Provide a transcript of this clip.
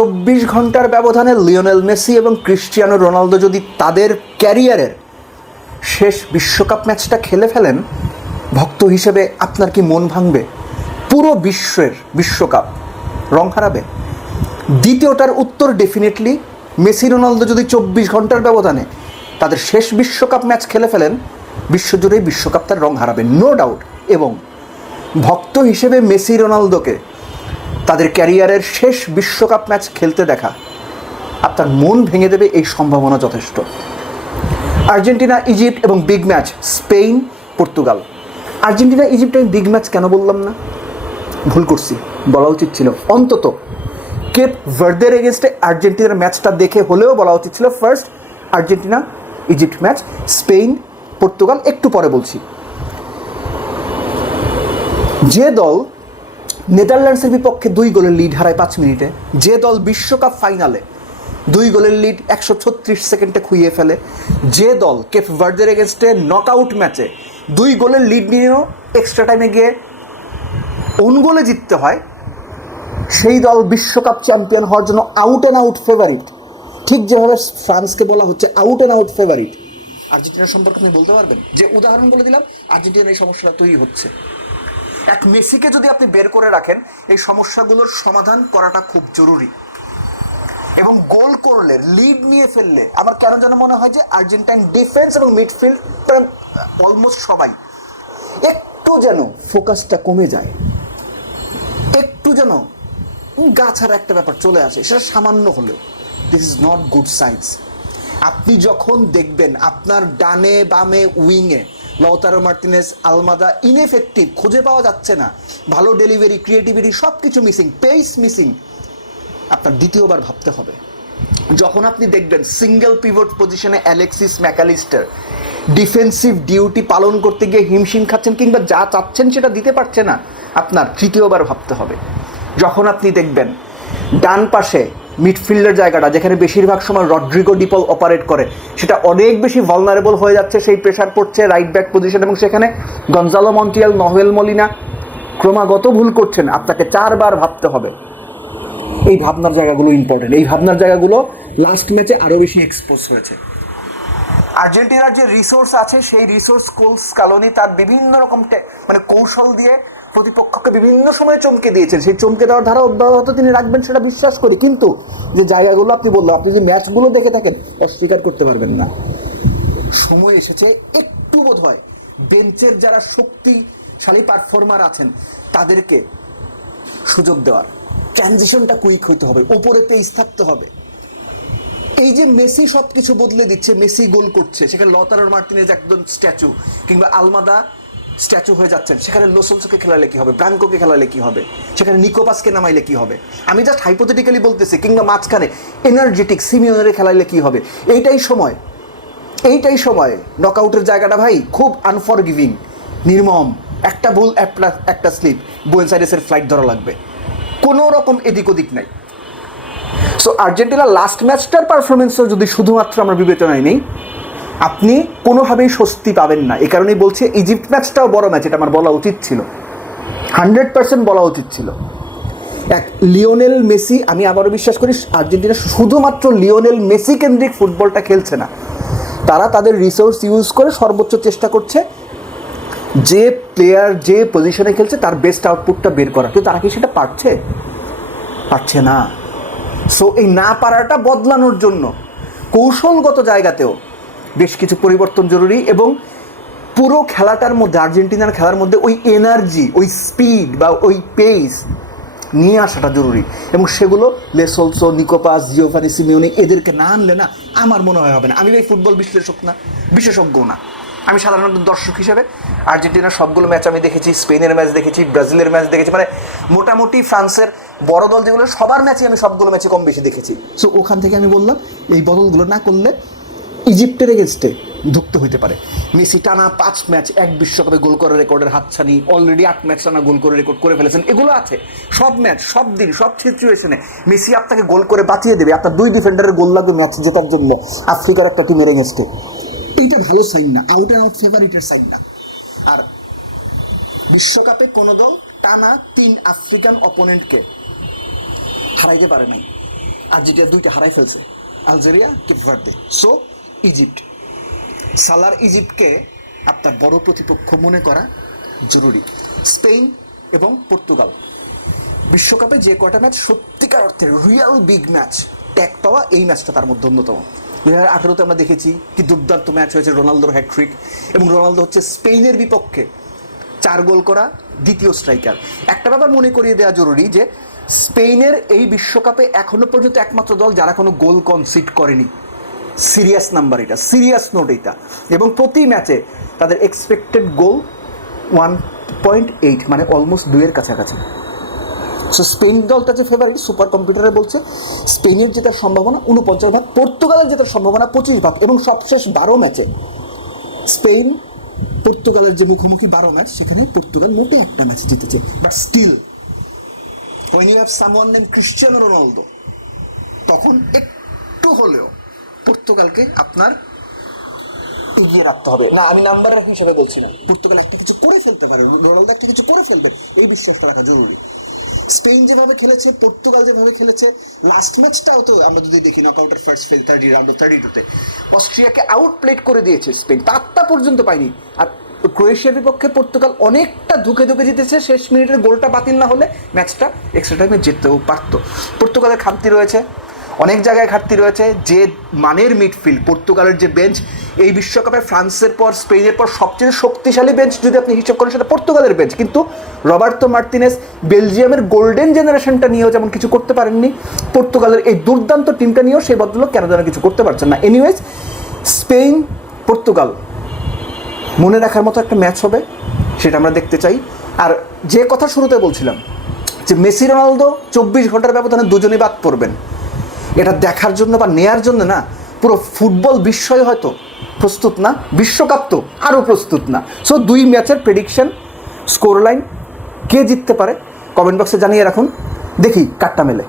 24 ঘন্টার ব্যবধানে Lionel Messi এবং ক্রিস্টিয়ানো রোনালদো যদি তাদের ক্যারিয়ারের শেষ বিশ্বকাপ ম্যাচটা খেলে ফেলেন, ভক্ত হিসেবে আপনার কি মন ভাঙবে? পুরো বিশ্বের বিশ্বকাপ রং হারাবে? দ্বিতীয়টার উত্তর ডেফিনেটলি, মেসি রোনালদো যদি 24 ঘন্টার ব্যবধানে তাদের শেষ বিশ্বকাপ ম্যাচ খেলে ফেলেন, বিশ্বজুড়েই বিশ্বকাপ তার রং হারাবে, নো ডাউট। এবং ভক্ত হিসেবে মেসি রোনালদোকে তাদের ক্যারিয়ারের শেষ বিশ্বকাপ ম্যাচ খেলতে দেখা আপনার মন ভেঙে দেবে, এই সম্ভাবনা যথেষ্ট। আর্জেন্টিনা ইজিপ্ট এবং big match Spain Portugal. Argentina Egypt আমি বিগ ম্যাচ কেন বললাম না? ভুল করছি, বলা উচিত ছিল অন্তত কেপ ভার্দের এগেনস্টে আর্জেন্টিনার ম্যাচটা দেখে হলেও বলা উচিত ছিল first Argentina Egypt match, Spain Portugal একটু পরে বলছি। যে দল নেদারল্যান্ডসের বিপক্ষে 2 গোলের লিড হারায় 5 মিনিটে, যে দল বিশ্বকাপ ফাইনালে 2 গোলের লিড 136 সেকেন্ডে খুইয়ে ফেলে, যে দল কেপ ভার্দের এগেনস্টে নকআউট ম্যাচে 2 গোলের লিড নিয়েও এক্সট্রা টাইমে গিয়ে ওন গোলে জিততে হয়, সেই দল বিশ্বকাপ চ্যাম্পিয়ন হওয়ার জন্য আউট অ্যান্ড আউট ফেভারিট। ঠিক যেভাবে ফ্রান্সকে বলা হচ্ছে আউট অ্যান্ড আউট ফেভারিট, আর্জেন্টিনার সম্পর্কে আপনি বলতে পারবেন? যে উদাহরণ বলে দিলাম, আর্জেন্টিনার এই সমস্যাটা তৈরি হচ্ছে। এক মেসিকে যদি আপনি বের করে রাখেন, এই সমস্যাগুলোর সমাধান করাটা খুব জরুরি। এবং গোল করলে, লিড নিয়ে ফেললে আমার কেন যেন মনে হয় যে আর্জেন্টাইন ডিফেন্স এবং মিডফিল্ড অলমোস্ট সবাই একটু যেন ফোকাসটা কমে যায়, একটু যেন গা ছাড়া একটা ব্যাপার চলে আসে, সেটা সামান্য হলেও। This is not good science. আপনি যখন দেখবেন আপনার ডানে বামে উইংয়ে লাউতারো মার্টিনেজ, আলমাদা ইনএফেক্টিভ, খুঁজে পাওয়া যাচ্ছে না, ভালো ডেলিভারি, ক্রিয়েটিভিটি সব কিছু মিসিং, পেস মিসিং, আপনার দ্বিতীয়বার ভাবতে হবে। যখন আপনি দেখবেন সিঙ্গেল পিভট পজিশনে অ্যালেক্সিস ম্যাকালিস্টার ডিফেন্সিভ ডিউটি পালন করতে গিয়ে হিমশিম খাচ্ছেন কিংবা যা চাচ্ছেন সেটা দিতে পারছে না, আপনার তৃতীয়বার ভাবতে হবে। যখন আপনি দেখবেন ডান পাশে মিডফিল্ডের জায়গাটা, যেখানে বেশিরভাগ সময় রড্রিগো ডিপল অপারেট করে, সেটা অনেক বেশি ভালনারেবল হয়ে যাচ্ছে, সেই প্রেশার পড়ছে রাইট ব্যাক পজিশন, এবং সেখানে গঞ্জালো মন্টিয়াল, নোয়েল মলিনা ক্রমাগত ভুল করছেন, আপনাকে 4 বার ভাবতে হবে। এই ভাবনার জায়গাগুলো ইম্পর্টেন্ট, এই ভাবনার জায়গাগুলো লাস্ট ম্যাচে আরও বেশি এক্সপোজ হয়েছে। আর্জেন্টিনার যে রিসোর্স আছে, সেই রিসোর্স স্কালোনি তার বিভিন্ন রকম কৌশল দিয়ে প্রতিপক্ষকে বিভিন্ন সময় চমকে দিয়েছেন। সেই চমকে দেওয়ার ধারা অব্যাহত তিনি রাখবেন সেটা বিশ্বাস করি, কিন্তু যে জায়গাগুলো আপনি বললাম, আপনি যদি ম্যাচগুলো দেখে থাকেন অস্বীকার করতে পারবেন না। সময় এসেছে একটু বোধ হয় বেঞ্চের যারা শক্তিশালী পারফর্মার আছেন তাদেরকে সুযোগ দেওয়ার, ট্রানজিশনটা কুইক হতে হবে, ওপরে পেস থাকতে হবে। এই যে মেসি সবকিছু বদলে দিচ্ছে, মেসি গোল করছে, সেখানে লাউতারো মার্টিনেজ একদম স্ট্যাচু, কিংবা আলমাদা স্ট্যাচু হয়ে যাচ্ছেন, সেখানে লো সেলসোকে খেলালে কি হবে, ব্রাঙ্কোকে খেলালে কি হবে, সেখানে নিকোপাসকে নামাইলে কি হবে, আমি জাস্ট হাইপোথেটিক্যালি বলতেছি, কিংবা মাঝখানে এনার্জেটিক সিমিওনের খেলাইলে কি হবে। এইটাই সময় নকআউটের জায়গাটা ভাই খুব আনফরগিভিং, নির্মম। একটা ভুল, একটা স্লিপ, বুয়েনোস আইরেসের ফ্লাইট ধরা লাগবে, কোনো রকম এদিক ওদিক নাই। সো আর্জেন্টিনার লাস্ট ম্যাচটার পারফরমেন্সও যদি শুধুমাত্র আমরা বিবেচনায় নেই, আপনি কোনোভাবেই স্বস্তি পাবেন না। এই কারণেই বলছি ইজিপ্ট ম্যাচটাও বড় ম্যাচ, এটা আমার বলা উচিত ছিল, 100% বলা উচিত ছিল। এক লিওনেল মেসি, আমি আবারও বিশ্বাস করি আর্জেন্টিনা শুধুমাত্র লিওনেল মেসি কেন্দ্রিক ফুটবলটা খেলছে না, তারা তাদের রিসোর্স ইউজ করে সর্বোচ্চ চেষ্টা করছে যে প্লেয়ার যে পজিশনে খেলছে তার বেস্ট আউটপুটটা বের করা, কিন্তু তারা কি সেটা পারছে না। সো এই না পারাটা বদলানোর জন্য কৌশলগত জায়গাতেও বেশ কিছু পরিবর্তন জরুরি, এবং পুরো খেলাটার মধ্যে, আর্জেন্টিনার খেলার মধ্যে ওই এনার্জি, ওই স্পিড বা ওই পেস নিয়ে আসাটা জরুরি। এবং সেগুলো লো সেলসো, নিকোপাস, জিওভানি সিমিওনি এদেরকে না আনলে না আমার মনে হয় হবে না। আমি এই ফুটবল বিশেষজ্ঞ না, আমি সাধারণত দর্শক হিসেবে আর্জেন্টিনার সবগুলো ম্যাচ আমি দেখেছি, স্পেনের ম্যাচ দেখেছি, ব্রাজিলের ম্যাচ দেখেছি, মোটামুটি ফ্রান্সের বড় দল যেগুলো সবার ম্যাচই আমি সবগুলো ম্যাচে কম বেশি দেখেছি। সো ওখান থেকে আমি বললাম এই বদলগুলো না করলে ইজিপ্টের এগেনস্টে ধুকতে হইতে পারে। মেসি টানা 5 ম্যাচ এক বিশ্বকাপে গোল করার রেকর্ডের হাতছানি, অলরেডি 8 ম্যাচ টানা গোল করে রেকর্ড করে ফেলেছেন, এগুলো আছে। সব ম্যাচ, সব দিন, সব সিচুয়েশনে মেসি আপনাকে গোল করে বাঁচিয়ে দেবে। আপনার 2 ডিফেন্ডারের গোল লাগবে ম্যাচ জেতার জন্য আফ্রিকার একটা টিমের এগেনস্টে। এইটা ভালো সাইন না, আউট অ্যান্ড আউট ফেভারিটের সাইন না। আর বিশ্বকাপে কোনো দল টানা 3 আফ্রিকান অপোনেন্টকে হারাইতে পারে নাই। আর্জেন্টিনা 2টা হারাই ফেলছে, Algeria, Cape Verde. So Egypt, সালার ইজিপ্টকে আপনার বড় প্রতিপক্ষ মনে করা জরুরি। স্পেন এবং পর্তুগাল বিশ্বকাপে যে কয়টা ম্যাচ সত্যিকার অর্থে রিয়েল বিগ ম্যাচ ট্যাগ পাওয়া, এই ম্যাচটা তার মধ্যে অন্যতম। 2018-তে আমরা দেখেছি কি দুর্দান্ত ম্যাচ হয়েছে, রোনালদোর হ্যাটট্রিক, এবং রোনালদো হচ্ছে স্পেনের বিপক্ষে 4 গোল করা দ্বিতীয় স্ট্রাইকার। একটা ব্যাপার মনে করিয়ে দেওয়া জরুরি যে স্পেনের এই বিশ্বকাপে এখনো পর্যন্ত একমাত্র দল যারা কোনো গোল কনসিড করেনি। সিরিয়াস নাম্বার এটা, সিরিয়াস নোট এটা। এবং প্রতি ম্যাচে তাদের এক্সপেক্টেড গোল 1.8, মানে অলমোস্ট 2-এর কাছাকাছি। সো স্পেন দলটা যে ফেভারিট, সুপার কম্পিউটারে বলছে স্পেনের জেতার সম্ভাবনা 49 ভাগ, পর্তুগালের জেতার সম্ভাবনা 25 ভাগ। এবং সবশেষ 12 ম্যাচে স্পেন পর্তুগালের যে মুখোমুখি 12 ম্যাচ, সেখানে পর্তুগাল মোটে একটা ম্যাচ জিতেছে। But still when you have someone named Cristiano Ronaldo, তখন একটু হলেও পর্তুগালকে আপনার এগিয়ে রাখতে হবে। না, আমি নাম্বার হিসেবে বলছি না, পর্তুগাল একটা কিছু করে ফেলতে পারে, রোনালদো একটা কিছু করে ফেলবে, এই বিশ্বাস রাখা জরুরি। স্পেন যেভাবে খেলেছে, পর্তুগাল যেভাবে খেলেছে, লাস্ট ম্যাচটাও তো আমরা যদি দেখি নকআউটের ফার্স্ট ফেজ 32-তে অস্ট্রিয়াকে আউটপ্লেড করে দিয়েছে স্পেন, 5টা পর্যন্ত পায়নি। আর ক্রোয়েশিয়ার বিপক্ষে পর্তুগাল অনেকটা ধুকে ধুকে জিতেছে, শেষ মিনিটের গোলটা বাতিল না হলে ম্যাচটা এক্সট্রা টাইমে জিততেও পারতো। পর্তুগালের ঘাটতি রয়েছে, অনেক জায়গায় ঘাটতি রয়েছে। যে মানের মিডফিল্ড, পর্তুগালের যে বেঞ্চ, এই বিশ্বকাপে ফ্রান্সের পর স্পেনের পর সবচেয়ে শক্তিশালী বেঞ্চ যদি আপনি হিসাব করেন সেটা পর্তুগালের বেঞ্চ। কিন্তু রবার্তো মার্টিনেস বেলজিয়ামের গোল্ডেন জেনারেশনটা নিয়েও যেমন কিছু করতে পারেননি, পর্তুগালের এই দুর্দান্ত টিমটা নিয়েও সেই ভদ্রলোক কেন যেন কিছু করতে পারছেন না। এনিওয়েজ, স্পেন পর্তুগাল মনে রাখার মতো একটা ম্যাচ হবে, সেটা আমরা দেখতে চাই। আর যে কথা শুরুতে বলছিলাম যে মেসি রোনালদো 24 ঘন্টার ব্যবধানে দুজনেই বাদ পড়বেন, এটা দেখার জন্য বা নেয়ার জন্য না, পুরো ফুটবল বিশ্বই হয়তো প্রস্তুত না, বিশ্বকাপ তো আরও প্রস্তুত না। সো 2 ম্যাচের প্রেডিকশন, স্কোর লাইন, কে জিততে পারে কমেন্ট বক্সে জানিয়ে রাখুন, দেখি কাটটা মেলে।